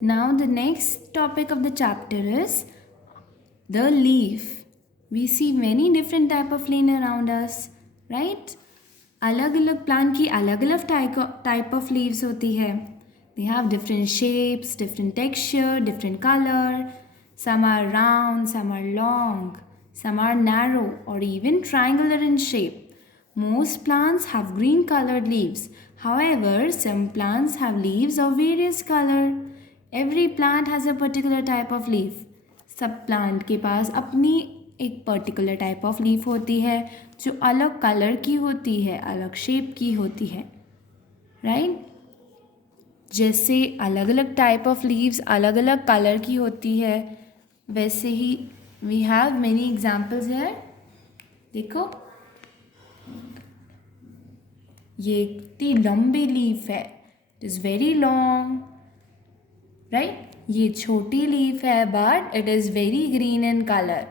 Now the next topic of the chapter is the leaf. We see many different type of leaf around us, right? अलग अलग plant की अलग अलग type of leaves होती है. They have different shapes, different texture, different color. Some are round, some are long, some are narrow or even triangular in shape. Most plants have green colored leaves. However, some plants have leaves of various color. Every plant has a particular type of leaf. सब plant के पास अपनी एक particular type of leaf होती है जो अलग colour की होती है, अलग शेप की होती है, राइट? जैसे अलग अलग टाइप ऑफ लीव्स अलग अलग कलर की होती है, वैसे ही वी हैव मेनी एग्जाम्पल्स है. देखो, ये इतनी लंबी लीफ है, it is very long, right? ये छोटी लीफ है but it is very green in colour.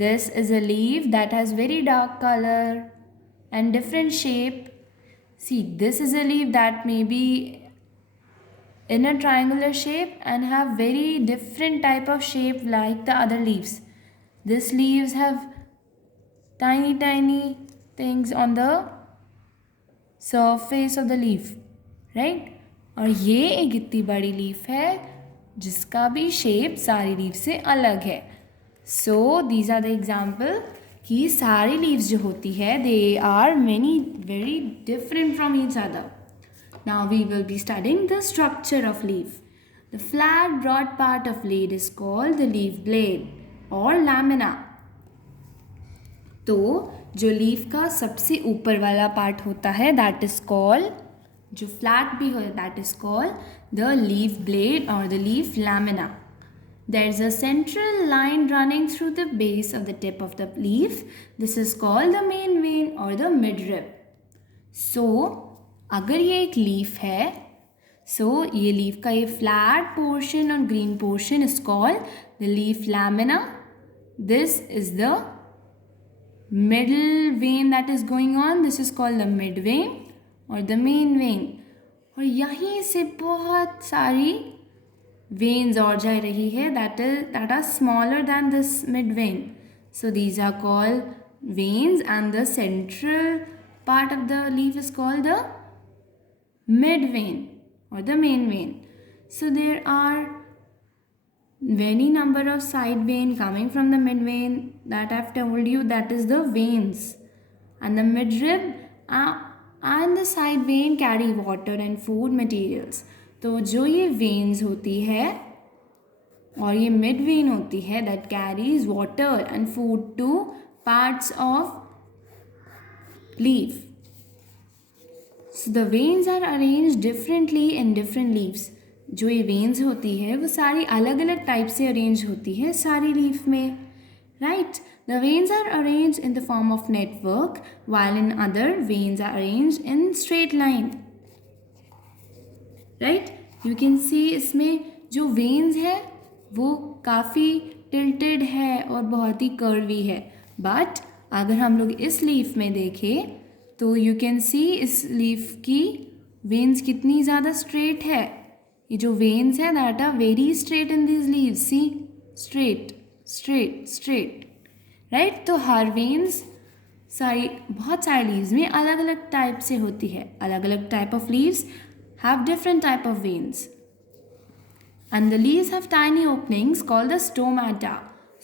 This is a leaf that has very dark color and different shape. See, this is a leaf that may be in a triangular shape and have very different type of shape like the other leaves. These leaves have tiny things on the surface of the leaf, right? और ये एक इतनी बड़ी leaf है जिसका भी shape सारी leaf से अलग है. So these are the example कि सारी लीव्स जो होती है they are many very different from each other. Now we will be studying the structure of leaf. The flat broad part of leaf is called the leaf blade और lamina. तो जो leaf का सबसे ऊपर वाला पार्ट होता है that is called, जो फ्लैट भी हो that is called the leaf blade और the leaf lamina. There is a central line running through the base of the tip of the leaf. This is called the main vein or the midrib. So, अगर ये एक leaf है, ये leaf का ये flat portion और green portion is called the leaf lamina. This is the middle vein that is going on. This is called the mid vein or the main vein. और यहीं से बहुत सारी veins और जा रही है that are smaller than this mid vein. So these are called veins and the central part of the leaf is called the mid vein or the main vein. So there are many number of side vein coming from the mid vein that I've told you, that is the veins. And the midrib and the side vein carry water and food materials. तो जो ये veins होती है और ये mid vein होती है that carries water and food to parts of leaf. So the veins are arrange differently in different leaves. जो ये वेन्स होती है वो सारी अलग अलग टाइप से अरेंज होती है सारी लीफ में, right? The veins are arrange in the form of network while in other veins are arranged in straight line. Right, you can see इसमें जो वेन्स है वो काफ़ी टिल्टेड है और बहुत ही कर्वी है. बट अगर हम लोग इस लीफ में देखें तो यू कैन सी इस लीफ की वेन्स कितनी ज़्यादा स्ट्रेट है. ये जो वेन्स है that are very straight in this leaves. See, straight straight straight, right? तो हर वेन्स बहुत सारे लीव्स में अलग अलग टाइप से होती है. अलग अलग type of leaves have different type of veins, and the leaves have tiny openings called the stomata.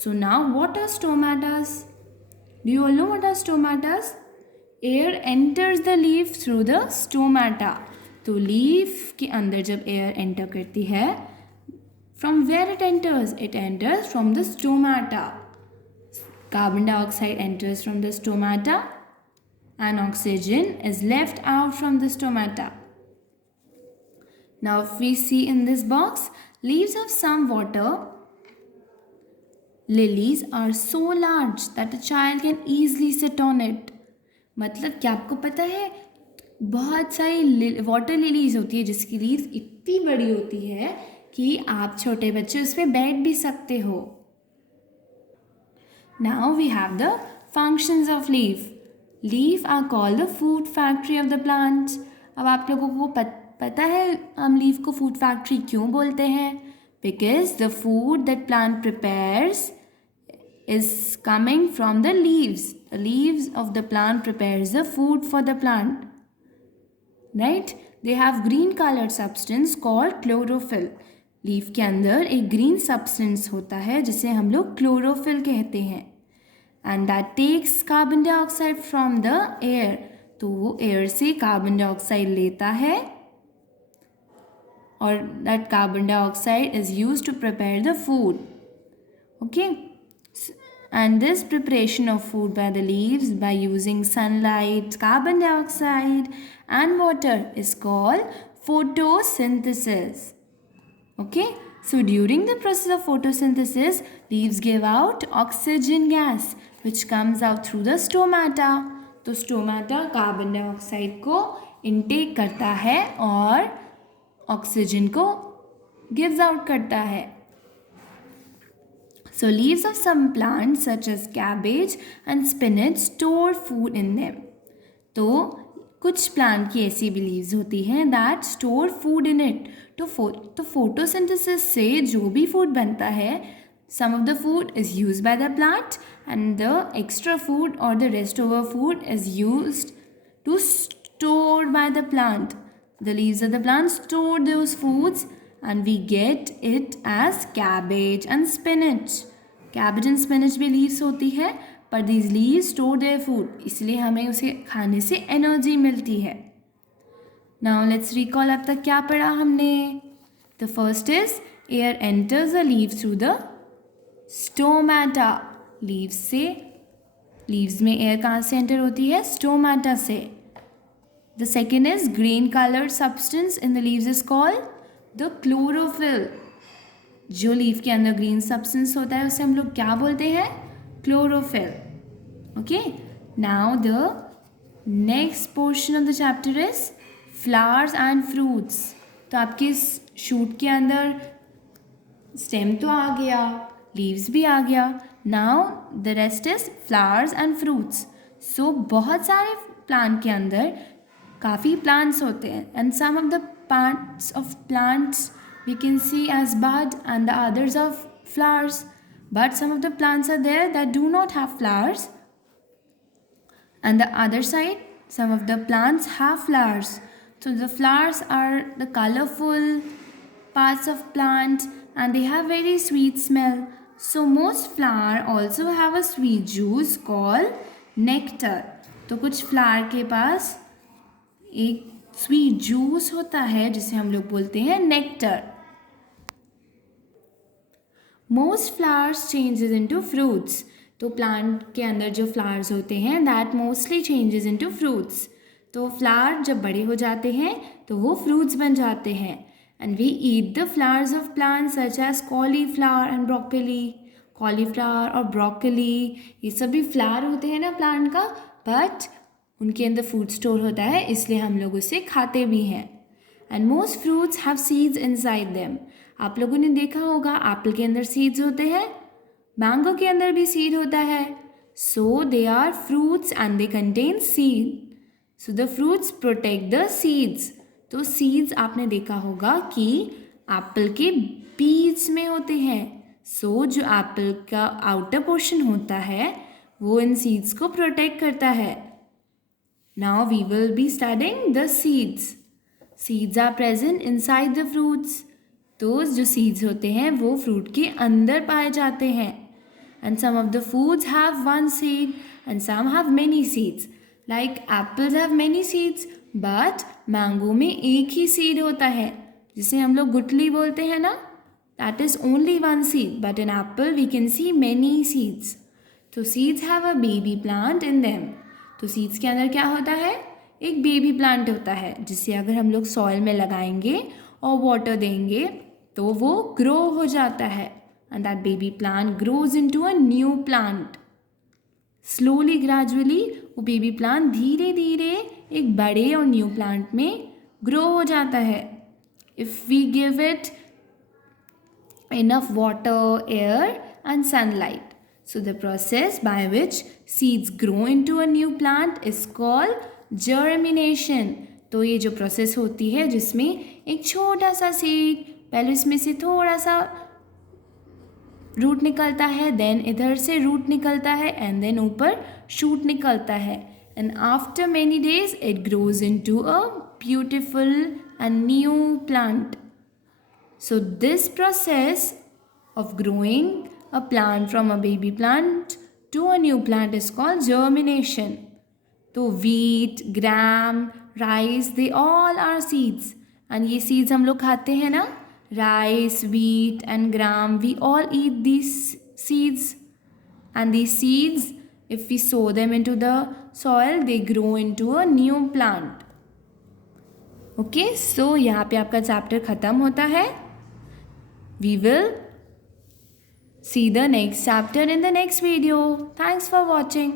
So now what are stomatas? Do you all know what are stomatas? Air enters the leaf through the stomata. तो leaf के अंदर जब air enter करती है, from where it enters? It enters from the stomata. Carbon dioxide enters from the stomata and oxygen is left out from the stomata. Now if we see in this box, leaves have some water. Lilies are so large that a child can easily sit on it. मतलब क्या आपको पता है बहुत सारी water lilies होती है जिसकी लीव्स इतनी बड़ी होती है कि आप छोटे बच्चे उस पर बैठ भी सकते हो. Now we have the functions of leaf. Leaf are called the food factory of the plants. अब आप लोगों को पता है हम लीफ को फूड फैक्ट्री क्यों बोलते हैं? Because the food that plant prepares is coming from the leaves. The leaves of the plant prepares the food for the plant. Right? They have green colored substance called chlorophyll. Leaf के अंदर एक green substance होता है जिसे हम लोग chlorophyll कहते हैं. And that takes carbon dioxide from the air. तो वो एयर से कार्बन डाइऑक्साइड लेता है और that carbon dioxide is used to prepare the food. Okay. And this preparation of food by the leaves by using sunlight, carbon dioxide and water is called photosynthesis. Okay, so during the process of photosynthesis, leaves give out oxygen gas which comes out through the stomata. तो stomata carbon dioxide को intake करता है और oxygen को gives out करता है. So leaves of some plants such as cabbage and spinach store food in them. तो कुछ प्लांट की ऐसी भी लीव्स होती हैं that store food in it. तो फोटोसिंथेसिस से जो भी फूड बनता है, some of the food is used by the plant and the extra food or the leftover food is used to store by the plant. The leaves of the plant store those foods and we get it as cabbage and spinach. Cabbage and spinach भी leaves होती है, पर these leaves store their food, इसलिए हमें उसे खाने से energy मिलती है. Now let's recall अब तक क्या पढ़ा हमने. The first is air enters the leaves through the stomata. leaves में air कहाँ से enter होती है? Stomata से. The second is green colored substance in the leaves is called the chlorophyll. जो लीफ के अंदर ग्रीन सब्सटेंस होता है उसे हम लोग क्या बोलते हैं? Chlorophyll. Okay. Now the next portion of the chapter is flowers and fruits. तो आपके शूट के अंदर स्टेम तो आ गया, लीव्स भी आ गया. Now the rest is flowers and fruits. So बहुत सारे प्लांट के अंदर काफ़ी प्लांट्स होते हैं and some of the parts of plants we can see as bud and the others of flowers, but some of the plants are there that do not have flowers, and the other side some of the plants have flowers. So the flowers are the colorful parts of plant and they have very sweet smell. So most flower also have a sweet juice called nectar. तो कुछ flower के पास एक sweet juice होता है जिसे हम लोग बोलते हैं nectar. Most flowers changes into fruits. तो प्लांट के अंदर जो फ्लावर्स होते हैं that mostly changes into fruits. तो फ्लावर जब बड़े हो जाते हैं तो वो फ्रूट्स बन जाते हैं. And we eat the flowers of plants such as cauliflower and broccoli. Cauliflower और ब्रोकली ये सभी फ्लावर होते हैं ना प्लांट का, बट उनके अंदर फूड स्टोर होता है इसलिए हम लोग उसे खाते भी हैं. And most fruits have seeds inside them. आप लोगों ने देखा होगा एप्पल के अंदर सीड्स होते हैं, मैंगो के अंदर भी सीड होता है. So they are fruits and they contain seed. So the fruits protect the seeds. तो सीड्स आपने देखा होगा कि एप्पल के बीज में होते हैं. सो जो एप्पल का आउटर पोर्शन होता है वो इन सीड्स को प्रोटेक्ट करता है. Now we will be studying the seeds. Seeds are present inside the fruits. तो जो seeds होते हैं वो fruit के अंदर पाए जाते हैं. And some of the foods have one seed and some have many seeds. Like apples have many seeds, but mango में एक ही seed होता है जिसे हम लोग गुठली बोलते हैं ना. That is only one seed, but in apple we can see many seeds. तो seeds have a baby plant in them. तो सीड्स के अंदर क्या होता है? एक बेबी प्लांट होता है जिसे अगर हम लोग सॉइल में लगाएंगे और वाटर देंगे तो वो ग्रो हो जाता है. And that baby plant grows into a new plant. Slowly gradually वो बेबी प्लांट धीरे धीरे एक बड़े और न्यू प्लांट में ग्रो हो जाता है. If we give it enough water, air and sunlight. So the process by which seeds grow into a new plant is called germination. तो ये जो प्रोसेस होती है जिसमें एक छोटा सा सीड, पहले इसमें से थोड़ा सा रूट निकलता है, देन इधर से रूट निकलता है एंड देन ऊपर शूट निकलता है and after many days it grows into a beautiful and new plant. So this process of growing a plant from a baby plant to a new plant is called germination. तो wheat, gram, rice, they all are seeds. And ये seeds हम लोग खाते हैं ना, rice, wheat and gram, we all eat these seeds. And these seeds, if we sow them into the soil, they grow into a new plant. Okay, so यहाँ पे आपका chapter ख़त्म होता है. We will see the next chapter in the next video. Thanks for watching.